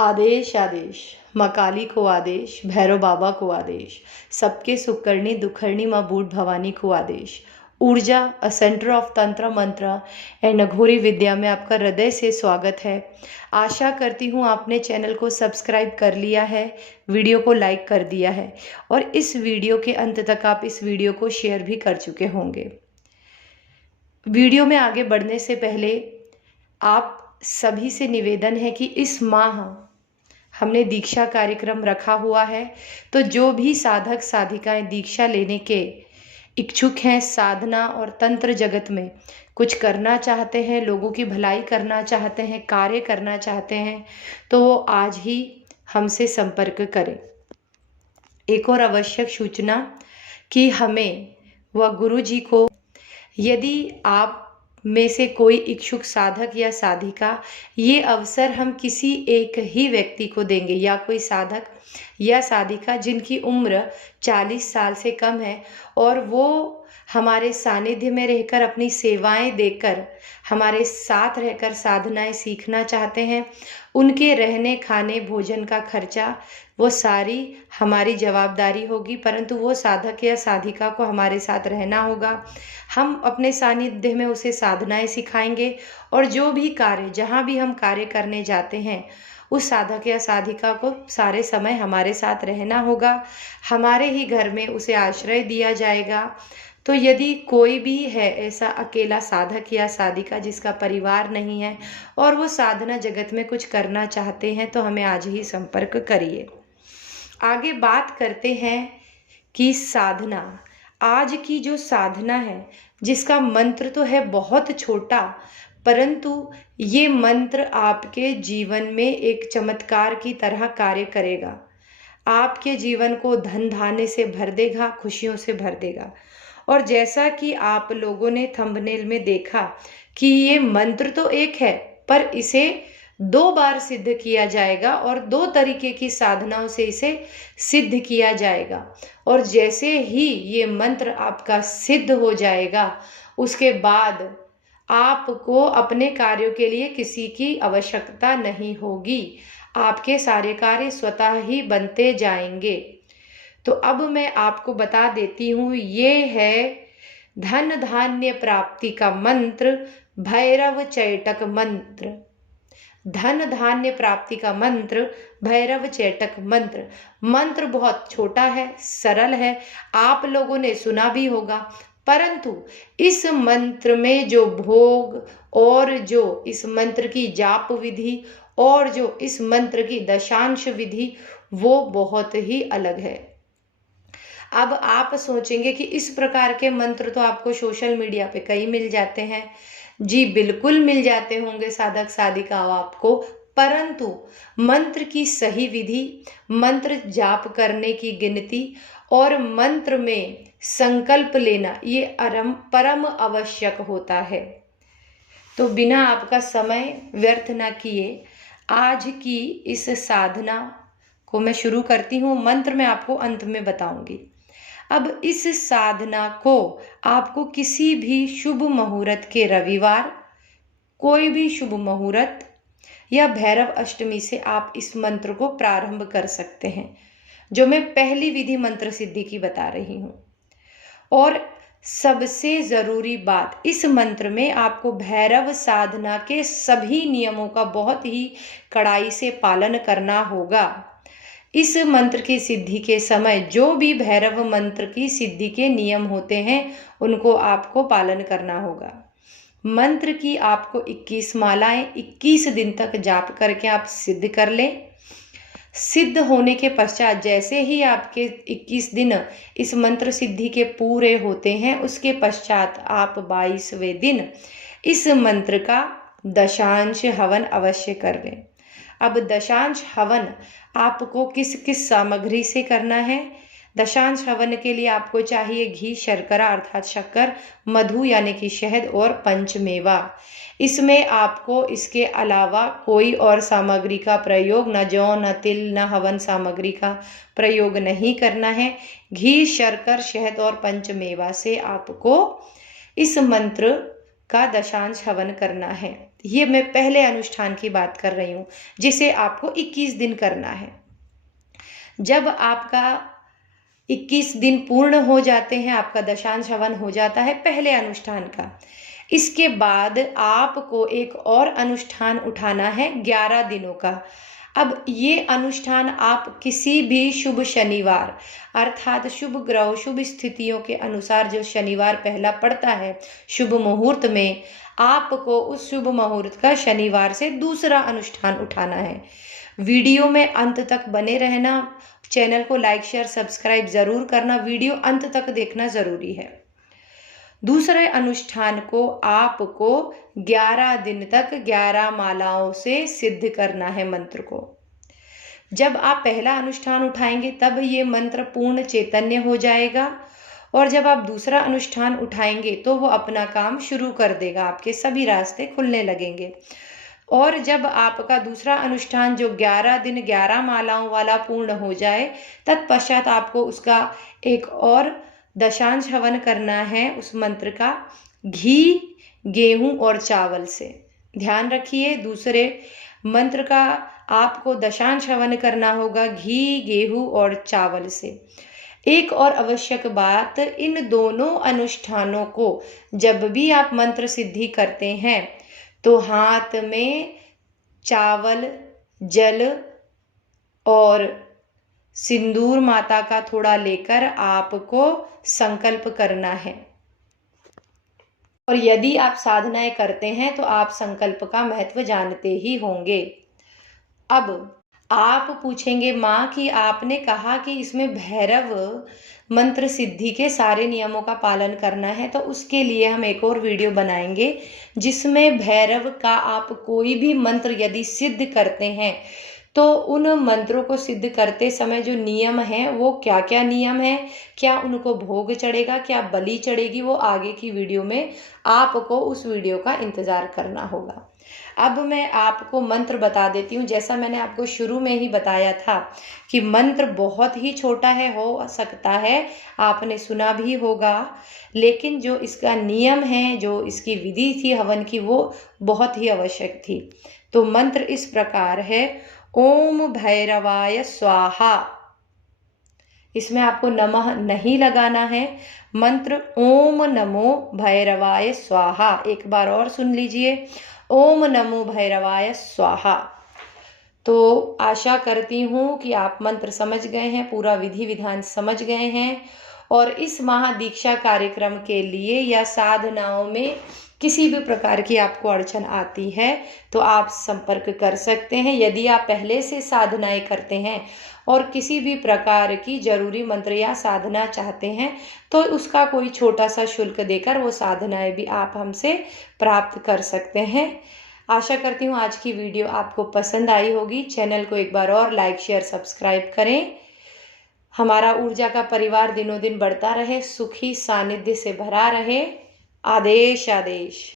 आदेश आदेश, माँ काली को आदेश, भैरव बाबा को आदेश, सबके सुख करनी दुखरनी माँ बूढ़ भवानी को आदेश। ऊर्जा अ सेंटर ऑफ तंत्र मंत्र एंड अघोरी विद्या में आपका हृदय से स्वागत है। आशा करती हूँ आपने चैनल को सब्सक्राइब कर लिया है, वीडियो को लाइक कर दिया है और इस वीडियो के अंत तक आप इस वीडियो को शेयर भी कर चुके होंगे। वीडियो में आगे बढ़ने से पहले आप सभी से निवेदन है कि इस माह हमने दीक्षा कार्यक्रम रखा हुआ है, तो जो भी साधक साधिकाएं दीक्षा लेने के इच्छुक हैं, साधना और तंत्र जगत में कुछ करना चाहते हैं, लोगों की भलाई करना चाहते हैं, कार्य करना चाहते हैं, तो वो आज ही हमसे संपर्क करें। एक और आवश्यक सूचना कि हमें व गुरु जी को, यदि आप में से कोई इच्छुक साधक या साधिका, ये अवसर हम किसी एक ही व्यक्ति को देंगे, या कोई साधक या साधिका जिनकी उम्र 40 साल से कम है और वो हमारे सानिध्य में रहकर अपनी सेवाएं देकर हमारे साथ रहकर साधनाएं सीखना चाहते हैं, उनके रहने खाने भोजन का खर्चा वो सारी हमारी जवाबदारी होगी, परंतु वो साधक या साधिका को हमारे साथ रहना होगा। हम अपने सानिध्य में उसे साधनाएं सिखाएंगे और जो भी कार्य, जहाँ भी हम कार्य करने जाते हैं, उस साधक या साधिका को सारे समय हमारे साथ रहना होगा। हमारे ही घर में उसे आश्रय दिया जाएगा। तो यदि कोई भी है ऐसा अकेला साधक या साधिका जिसका परिवार नहीं है और वो साधना जगत में कुछ करना चाहते हैं, तो हमें आज ही संपर्क करिए। आगे बात करते हैं कि साधना, आज की जो साधना है, जिसका मंत्र तो है बहुत छोटा, परंतु ये मंत्र आपके जीवन में एक चमत्कार की तरह कार्य करेगा। आपके जीवन को धन धान्य से भर देगा, खुशियों से भर देगा। और जैसा कि आप लोगों ने थंबनेल में देखा कि ये मंत्र तो एक है, पर इसे 2 बार सिद्ध किया जाएगा और 2 तरीके की साधनाओं से इसे सिद्ध किया जाएगा। और जैसे ही ये मंत्र आपका सिद्ध हो जाएगा, उसके बाद आपको अपने कार्यों के लिए किसी की आवश्यकता नहीं होगी। आपके सारे कार्य स्वतः ही बनते जाएंगे। तो अब मैं आपको बता देती हूँ, ये है धन धान्य प्राप्ति का मंत्र, भैरव चैटक मंत्र। धन धान्य प्राप्ति का मंत्र, भैरव चैटक मंत्र। मंत्र बहुत छोटा है, सरल है, आप लोगों ने सुना भी होगा, परंतु इस मंत्र में जो भोग और जो इस मंत्र की जाप विधि और जो इस मंत्र की दशांश विधि, वो बहुत ही अलग है। अब आप सोचेंगे कि इस प्रकार के मंत्र तो आपको सोशल मीडिया पे कई मिल जाते हैं। जी बिल्कुल मिल जाते होंगे साधक साधिकाओं आपको, परंतु मंत्र की सही विधि, मंत्र जाप करने की गिनती और मंत्र में संकल्प लेना, ये परम आवश्यक होता है। तो बिना आपका समय व्यर्थ ना किए आज की इस साधना को मैं शुरू करती हूँ। मंत्र मैं आपको अंत में बताऊंगी। अब इस साधना को आपको किसी भी शुभ मुहूर्त के रविवार, कोई भी शुभ मुहूर्त या भैरव अष्टमी से आप इस मंत्र को प्रारंभ कर सकते हैं, जो मैं पहली विधि मंत्र सिद्धि की बता रही हूँ। और सबसे ज़रूरी बात, इस मंत्र में आपको भैरव साधना के सभी नियमों का बहुत ही कड़ाई से पालन करना होगा। इस मंत्र की सिद्धि के समय जो भी भैरव मंत्र की सिद्धि के नियम होते हैं, उनको आपको पालन करना होगा। मंत्र की आपको 21 मालाएं 21 दिन तक जाप करके आप सिद्ध कर लें। सिद्ध होने के पश्चात जैसे ही आपके 21 दिन इस मंत्र सिद्धि के पूरे होते हैं, उसके पश्चात आप 22वें दिन इस मंत्र का दशांश हवन अवश्य कर लें। अब दशांश हवन आपको किस किस सामग्री से करना है? दशांश हवन के लिए आपको चाहिए घी, शर्करा अर्थात शक्कर, मधु यानी कि शहद और पंचमेवा। इसमें आपको इसके अलावा कोई और सामग्री का प्रयोग, न जौ न तिल न हवन सामग्री का प्रयोग नहीं करना है। घी, शर्कर, शहद और पंचमेवा से आपको इस मंत्र का दशांश हवन करना है। ये मैं पहले अनुष्ठान की बात कर रही हूँ, जिसे आपको 21 दिन करना है। जब आपका 21 दिन पूर्ण हो जाते हैं, आपका दशांश हवन हो जाता है पहले अनुष्ठान का, इसके बाद आपको एक और अनुष्ठान उठाना है 11 दिनों का। अब ये अनुष्ठान आप किसी भी शुभ शनिवार, अर्थात शुभ ग्रह शुभ स्थितियों के अनुसार जो शनिवार पहला पड़ता है शुभ मुहूर्त में, आपको उस शुभ मुहूर्त का शनिवार से दूसरा अनुष्ठान उठाना है। वीडियो में अंत तक बने रहना, चैनल को लाइक शेयर सब्सक्राइब ज़रूर करना, वीडियो अंत तक देखना ज़रूरी है। दूसरे अनुष्ठान को आपको 11 दिन तक 11 मालाओं से सिद्ध करना है मंत्र को। जब आप पहला अनुष्ठान उठाएंगे तब ये मंत्र पूर्ण चैतन्य हो जाएगा, और जब आप दूसरा अनुष्ठान उठाएंगे तो वो अपना काम शुरू कर देगा, आपके सभी रास्ते खुलने लगेंगे। और जब आपका दूसरा अनुष्ठान जो 11 दिन 11 मालाओं वाला पूर्ण हो जाए, तत्पश्चात आपको उसका एक और दशांश हवन करना है उस मंत्र का, घी, गेहूं और चावल से। ध्यान रखिए, दूसरे मंत्र का आपको दशांश हवन करना होगा घी, गेहूं और चावल से। एक और आवश्यक बात, इन दोनों अनुष्ठानों को जब भी आप मंत्र सिद्धि करते हैं तो हाथ में चावल, जल और सिंदूर माता का थोड़ा लेकर आपको संकल्प करना है। और यदि आप साधनाएं करते हैं तो आप संकल्प का महत्व जानते ही होंगे। अब आप पूछेंगे माँ कि आपने कहा कि इसमें भैरव मंत्र सिद्धि के सारे नियमों का पालन करना है, तो उसके लिए हम एक और वीडियो बनाएंगे जिसमें भैरव का आप कोई भी मंत्र यदि सिद्ध करते हैं तो उन मंत्रों को सिद्ध करते समय जो नियम हैं वो क्या क्या नियम है, क्या उनको भोग चढ़ेगा, क्या बलि चढ़ेगी, वो आगे की वीडियो में आपको उस वीडियो का इंतज़ार करना होगा। अब मैं आपको मंत्र बता देती हूँ। जैसा मैंने आपको शुरू में ही बताया था कि मंत्र बहुत ही छोटा है, हो सकता है आपने सुना भी होगा, लेकिन जो इसका नियम है, जो इसकी विधि थी हवन की, वो बहुत ही आवश्यक थी। तो मंत्र इस प्रकार है, ओम भैरवाय स्वाहा। इसमें आपको नमः नहीं लगाना है, मंत्र ओम नमो भैरवाय स्वाहा। एक बार और सुन लीजिए, ओम नमो भैरवाय स्वाहा। तो आशा करती हूँ कि आप मंत्र समझ गए हैं, पूरा विधि विधान समझ गए हैं, और इस महादीक्षा कार्यक्रम के लिए या साधनाओं में किसी भी प्रकार की आपको अड़चन आती है तो आप संपर्क कर सकते हैं। यदि आप पहले से साधनाएं करते हैं और किसी भी प्रकार की जरूरी मंत्र या साधना चाहते हैं तो उसका कोई छोटा सा शुल्क देकर वो साधनाएं भी आप हमसे प्राप्त कर सकते हैं। आशा करती हूँ आज की वीडियो आपको पसंद आई होगी। चैनल को एक बार और लाइक शेयर सब्सक्राइब करें। हमारा ऊर्जा का परिवार दिनों दिन बढ़ता रहे, सुखी सानिध्य से भरा रहे। आदेश आदेश।